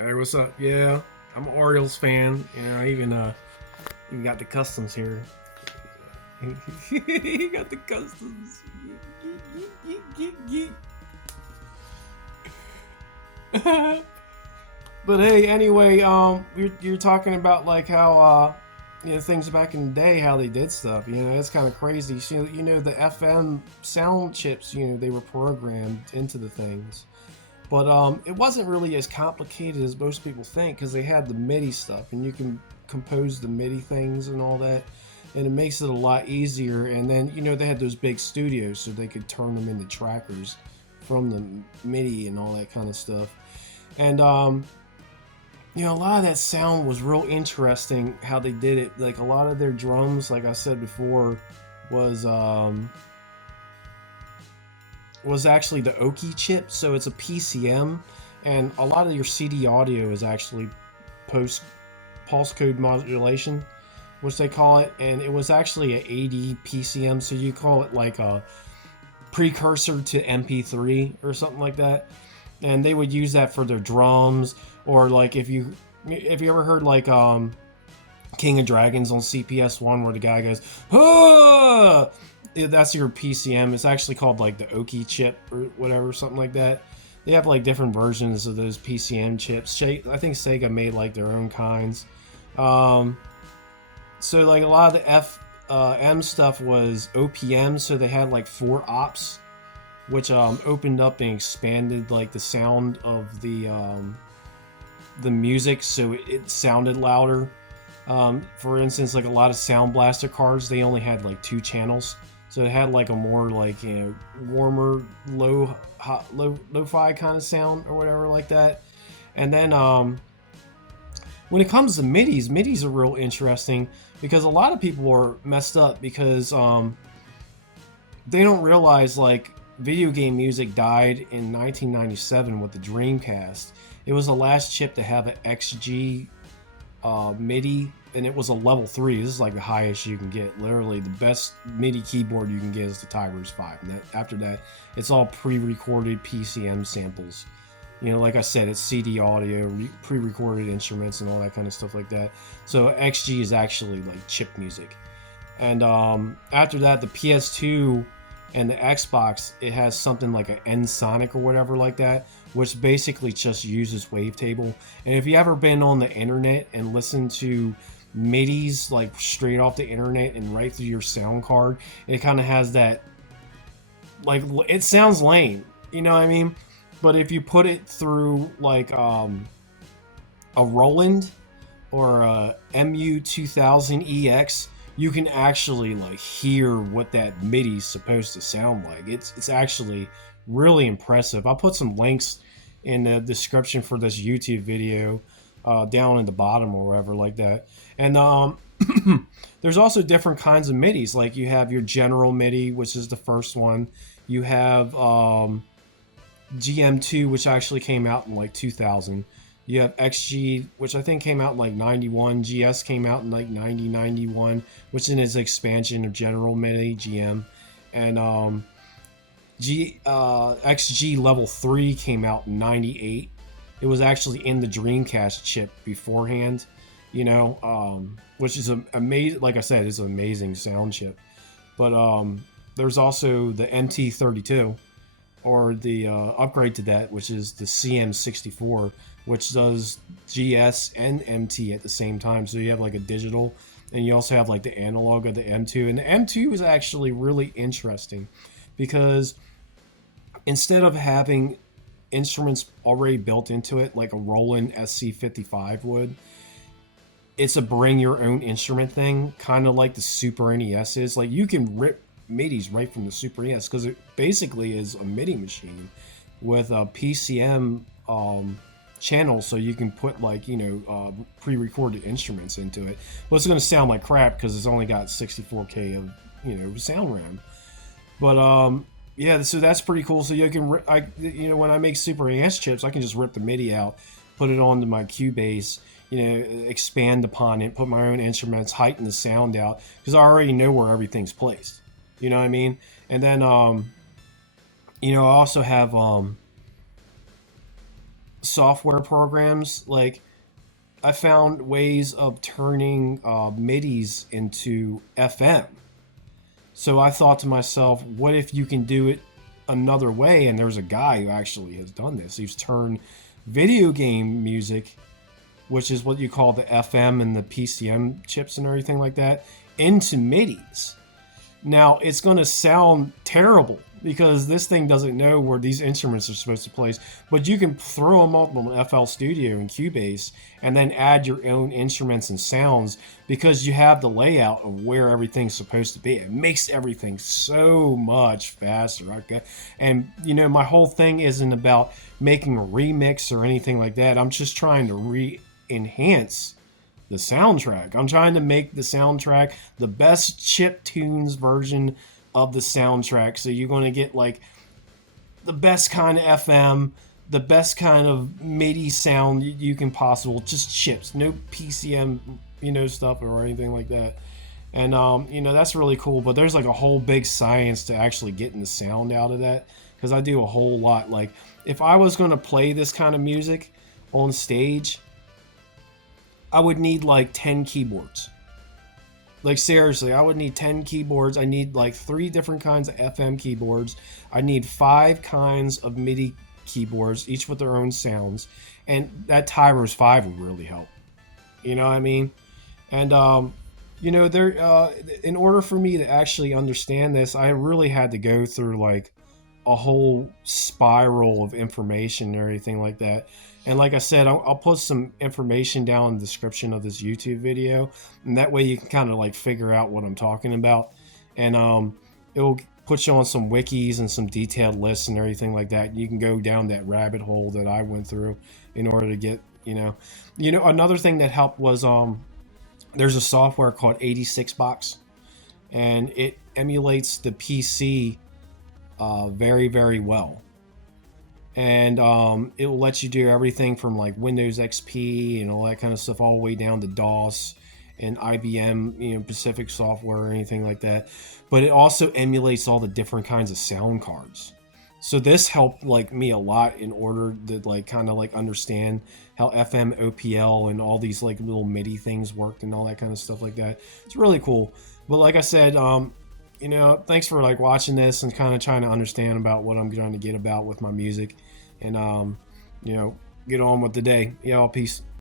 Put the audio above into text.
Hey, what's up? Yeah, I'm an Orioles fan, and I even got the customs here. He got the customs. But hey, anyway, you're talking about like how things back in the day, how they did stuff. It's kind of crazy. So, the FM sound chips. They were programmed into the things. But it wasn't really as complicated as most people think because they had the MIDI stuff and you can compose the MIDI things and all that. And it makes it a lot easier. And then, they had those big studios so they could turn them into trackers from the MIDI and all that kind of stuff. And, a lot of that sound was real interesting how they did it. Like a lot of their drums, like I said before, was actually the Oki chip, so it's a PCM, and a lot of your CD audio is actually pulse code modulation, which they call it, and it was actually an AD PCM, so you call it like a precursor to MP3 or something like that, and they would use that for their drums, or like if you ever heard like King of Dragons on CPS1 where the guy goes, ah! That's your PCM. It's actually called like the Oki chip or whatever, something like that. They have like different versions of those PCM chips. I think Sega made like their own kinds. So like a lot of the M stuff was OPM, so they had like 4 ops, which opened up and expanded like the sound of the music, so it sounded louder. For instance, like a lot of Sound Blaster cards, they only had like 2 channels. So it had like a more like, warmer, lo-fi kind of sound or whatever like that. And then when it comes to MIDIs are real interesting because a lot of people are messed up because they don't realize like video game music died in 1997 with the Dreamcast. It was the last chip to have an XG MIDI, and it was a level 3. This is like the highest you can get. Literally, the best MIDI keyboard you can get is the Tigers 5. And after that, it's all pre-recorded PCM samples. Like I said, it's CD audio, pre-recorded instruments, and all that kind of stuff like that. So XG is actually like chip music. And after that, the PS2 and the Xbox, it has something like an N-Sonic or whatever like that, which basically just uses Wavetable. And if you ever been on the internet and listened to MIDIs like straight off the internet and right through your sound card, it kind of has that, like, it sounds lame, you know what I mean? But if you put it through like a Roland or a MU-2000EX, you can actually like hear what that MIDI is supposed to sound like. It's actually really impressive. I'll put some links in the description for this YouTube video down in the bottom or wherever like that. And there's also different kinds of MIDIs. Like you have your general MIDI, which is the first one. You have GM2, which actually came out in like 2000. You have XG, which I think came out in like 91. GS came out in like 90, 91, which is an expansion of General MIDI, GM. And XG Level 3 came out in 98. It was actually in the Dreamcast chip beforehand, which is amazing. Like I said, it's an amazing sound chip. But there's also the MT-32, or the upgrade to that, which is the CM64, which does GS and MT at the same time. So you have like a digital, and you also have like the analog of the M2. And the M2 is actually really interesting because instead of having instruments already built into it, like a Roland SC-55 would, it's a bring your own instrument thing, kind of like the Super NES is. Like you can rip MIDIs right from the Super NES because it basically is a MIDI machine with a PCM channel, so you can put like pre-recorded instruments into it. Well, it's going to sound like crap because it's only got 64K of sound RAM. But yeah, so that's pretty cool. So you can when I make Super NES chips, I can just rip the MIDI out, put it onto my Cubase, expand upon it, put my own instruments, heighten the sound out because I already know where everything's placed. You know what I mean? And then I also have software programs, like I found ways of turning MIDIs into FM. So I thought to myself, what if you can do it another way? And there's a guy who actually has done this. He's turned video game music, which is what you call the FM and the PCM chips and everything like that, into MIDIs. Now, it's going to sound terrible because this thing doesn't know where these instruments are supposed to place, but you can throw them up on FL Studio and Cubase and then add your own instruments and sounds because you have the layout of where everything's supposed to be. It makes everything so much faster. Okay? And, you know, my whole thing isn't about making a remix or anything like that. I'm just trying to enhance the soundtrack. I'm trying to make the soundtrack the best chip tunes version of the soundtrack. So you're going to get like the best kind of FM, the best kind of MIDI sound you can possible, just chips, no PCM, you know, stuff or anything like that. And, you know, that's really cool, but there's like a whole big science to actually getting the sound out of that. Cause I do a whole lot. Like if I was going to play this kind of music on stage, I would need like 10 keyboards. Like seriously, I would need 10 keyboards. I need like 3 different kinds of FM keyboards. I need 5 kinds of MIDI keyboards, each with their own sounds. And that Tyrus 5 would really help. You know what I mean? And you know, there in order for me to actually understand this, I really had to go through like a whole spiral of information and everything like that. And like I said, I'll put some information down in the description of this YouTube video, and that way you can kind of like figure out what I'm talking about. And it'll put you on some wikis and some detailed lists and everything like that. You can go down that rabbit hole that I went through in order to get, you know, another thing that helped was there's a software called 86box, and it emulates the PC very, very well. And it will let you do everything from like Windows XP and all that kind of stuff all the way down to DOS and IBM, you know, Pacific software or anything like that. But it also emulates all the different kinds of sound cards. So this helped like me a lot in order to like kind of like understand how FM, OPL, and all these like little MIDI things worked and all that kind of stuff like that. It's really cool. But like I said, you know, thanks for like watching this and kind of trying to understand about what I'm trying to get about with my music, and you know, get on with the day. Y'all, peace.